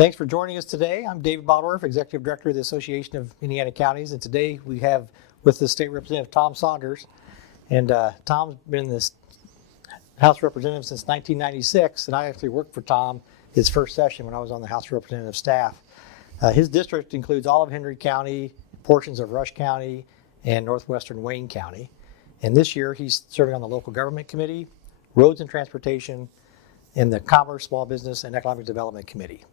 Thanks for joining us today. I'm David Bottlworth, Executive Director of the Association of Indiana Counties, and today we have with us State Representative Tom Saunders. And Tom's been this House Representative since 1996, and I actually worked for Tom his first session when I was on the House Representative staff. His district includes all of Henry County, portions of Rush County, and northwestern Wayne County. And this year he's serving on the Local Government Committee, Roads and Transportation, and the Commerce, Small Business, and Economic Development Committee.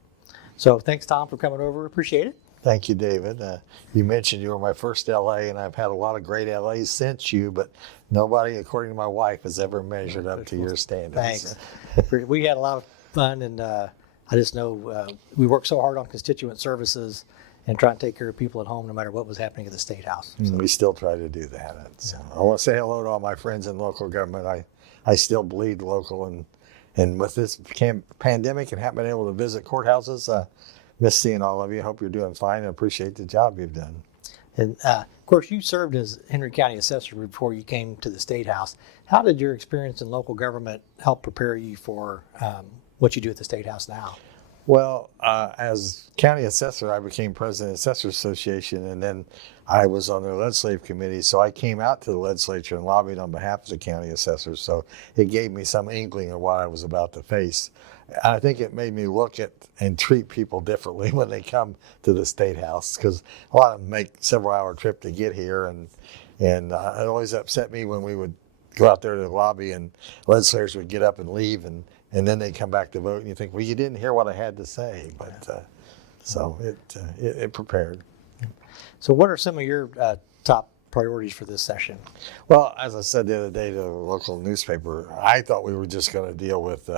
So thanks, Tom, for coming over. Appreciate it. Thank you, David. You mentioned you were my first LA, and I've had a lot of great LAs since you, but nobody, according to my wife, has ever measured up to your standards. Thanks. We had a lot of fun, and I just know we worked so hard on constituent services and trying to take care of people at home no matter what was happening at the State House. So. We still try to do that. So I want to say hello to all my friends in local government. I still bleed local, and with this pandemic and haven't been able to visit courthouses, miss seeing all of you. Hope you're doing fine and appreciate the job you've done. And of course, you served as Henry County Assessor before you came to the State House. How did your experience in local government help prepare you for what you do at the State House now? Well, as county assessor, I became president of the Assessors Association, and then I was on the legislative committee. So I came out to the legislature and lobbied on behalf of the county assessors. So it gave me some inkling of what I was about to face. I think it made me look at and treat people differently when they come to the State House, because a lot of them make several-hour trip to get here, and it always upset me when we would go out there to the lobby and legislators would get up and leave, and then they come back to vote, and you think, well, you didn't hear what I had to say, but so it prepared. So what are some of your top priorities for this session? Well, as I said the other day to a local newspaper, I thought we were just going to deal with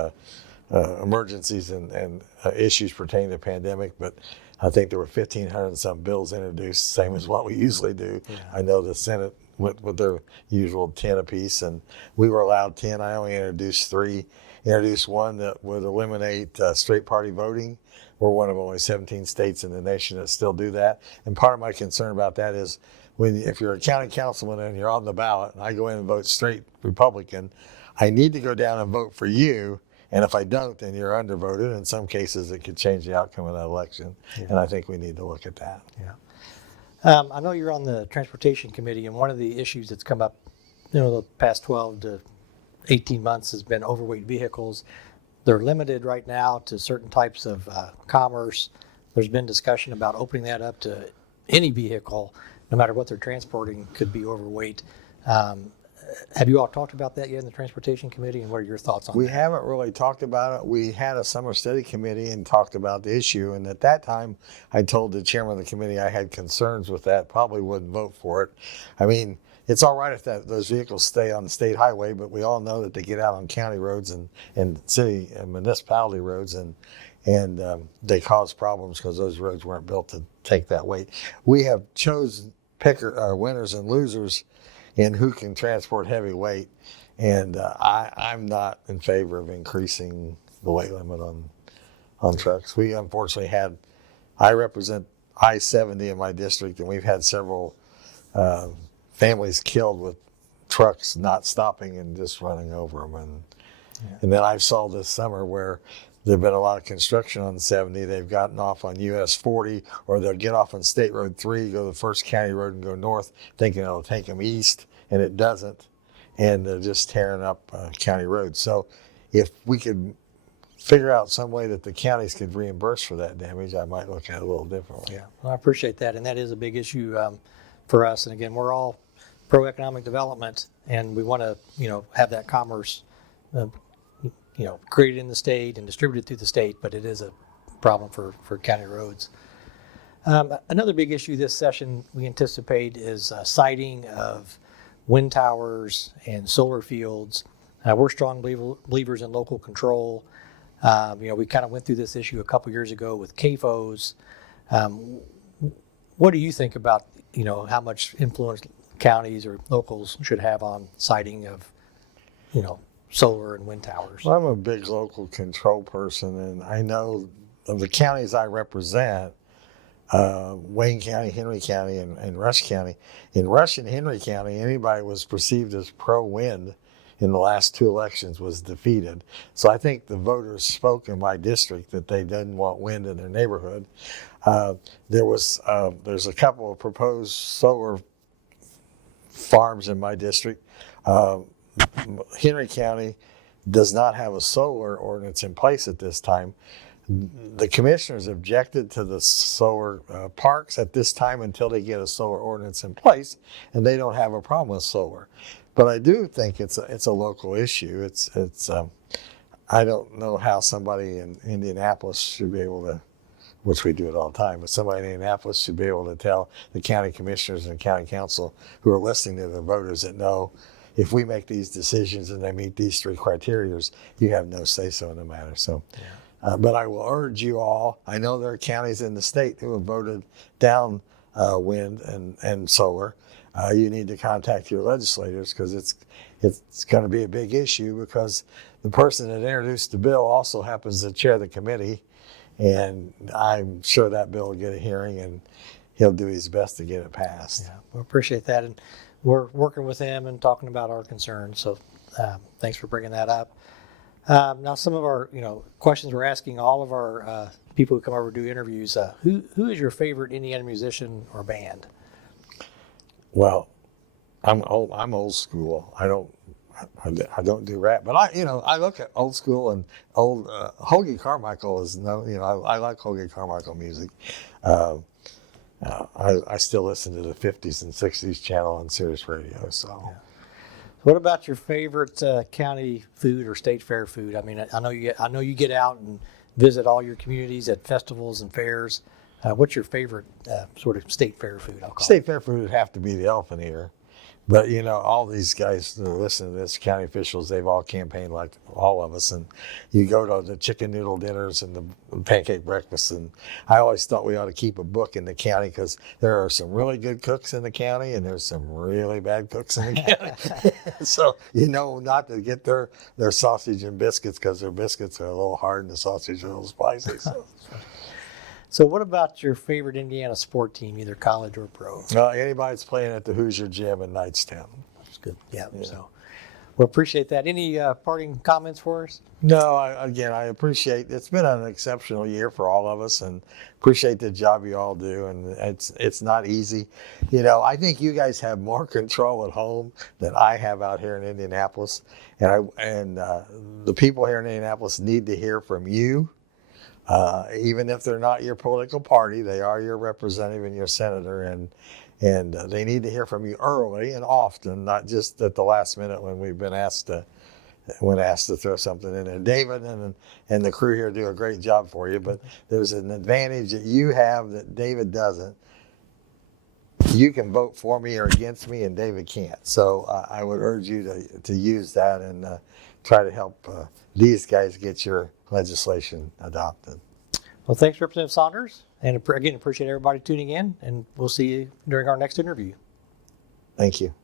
emergencies and issues pertaining to the pandemic, but I think there were 1,500 and some bills introduced, same as what we usually do. Yeah. I know the Senate went with their usual 10 apiece, and we were allowed 10. I only introduced 3. Introduced one that would eliminate straight party voting. We're one of only 17 states in the nation that still do that. And part of my concern about that is if you're a county councilman and you're on the ballot and I go in and vote straight Republican, I need to go down and vote for you. And if I don't, then you're undervoted. In some cases, it could change the outcome of that election. Yeah. And I think we need to look at that. Yeah. I know you're on the Transportation Committee, and one of the issues that's come up, the past 12 to 18 months has been overweight vehicles. They're limited right now to certain types of commerce. There's been discussion about opening that up to any vehicle, no matter what they're transporting, could be overweight. Have you all talked about that yet in the Transportation Committee, and what are your thoughts on that? We haven't really talked about it. We had a summer study committee and talked about the issue, and at that time I told the chairman of the committee I had concerns with that, probably wouldn't vote for it. I mean, it's all right if those vehicles stay on the state highway, but we all know that they get out on county roads and city and municipality roads, and they cause problems because those roads weren't built to take that weight. We have chosen winners and losers in who can transport heavy weight, and I'm not in favor of increasing the weight limit on trucks. We unfortunately I represent I-70 in my district, and we've had several families killed with trucks not stopping and just running over them. And then I saw this summer where there's been a lot of construction on 70. They've gotten off on US 40, or they'll get off on State Road 3, go to the first county road and go north, thinking it'll take them east, and it doesn't. And they're just tearing up county roads. So if we could figure out some way that the counties could reimburse for that damage, I might look at it a little differently. Yeah, well, I appreciate that. And that is a big issue for us. And again, we're all pro-economic development, and we want to, have that commerce, created in the state and distributed through the state, but it is a problem for county roads. Another big issue this session we anticipate is siting of wind towers and solar fields. We're strong believers in local control. We kind of went through this issue a couple years ago with CAFOs. What do you think about, how much influence counties or locals should have on siting of, solar and wind towers? Well, I'm a big local control person, and I know of the counties I represent, Wayne County, Henry County, and Rush County. In Rush and Henry County, anybody was perceived as pro-wind in the last 2 elections was defeated. So I think the voters spoke in my district that they didn't want wind in their neighborhood. There's a couple of proposed solar farms in my district. Henry County does not have a solar ordinance in place at this time. The commissioners objected to the solar parks at this time until they get a solar ordinance in place, and they don't have a problem with solar. But I do think it's a local issue. I don't know how somebody in Indianapolis should be able to, which we do it all the time, but somebody in Indianapolis should be able to tell the county commissioners and county council who are listening to the voters that no, if we make these decisions and they meet these 3 criteria, you have no say-so in the matter. So, but I will urge you all, I know there are counties in the state who have voted down wind and solar. You need to contact your legislators because it's going to be a big issue, because the person that introduced the bill also happens to chair the committee, and I'm sure that bill will get a hearing, and he'll do his best to get it passed. Yeah, we appreciate that, and we're working with him and talking about our concerns. So thanks for bringing that up. Now, some of our questions we're asking all of our people who come over to do interviews. Who is your favorite Indiana musician or band? Well, I'm old school. I don't do rap, but I look at old school and old Hoagie Carmichael is I like Hoagie Carmichael music. I still listen to the 50s and 60s channel on Sirius Radio. So, yeah. What about your favorite county food or state fair food? I mean, I know you get out and visit all your communities at festivals and fairs. What's your favorite sort of state fair food? State fair food would have to be the elephant ear. But, all these guys that are listening to this, county officials, they've all campaigned like all of us. And you go to the chicken noodle dinners and the pancake breakfasts. And I always thought we ought to keep a book in the county, because there are some really good cooks in the county and there's some really bad cooks in the county. So, not to get their sausage and biscuits, because their biscuits are a little hard and the sausage are a little spicy. So what about your favorite Indiana sport team, either college or pro? Anybody that's playing at the Hoosier Gym in Knightstown. That's good. Yeah. So we appreciate that. Any parting comments for us? No, I appreciate, it's been an exceptional year for all of us, and appreciate the job you all do. And it's not easy. I think you guys have more control at home than I have out here in Indianapolis. And the people here in Indianapolis need to hear from you. Even if they're not your political party, they are your representative and your senator, and they need to hear from you early and often, not just at the last minute when we've been asked to throw something in there. David and the crew here do a great job for you, but there's an advantage that you have that David doesn't. You can vote for me or against me, and David can't. So I would urge you to use that and try to help these guys get your legislation adopted. Well, thanks, Representative Saunders. And again, appreciate everybody tuning in, and we'll see you during our next interview. Thank you.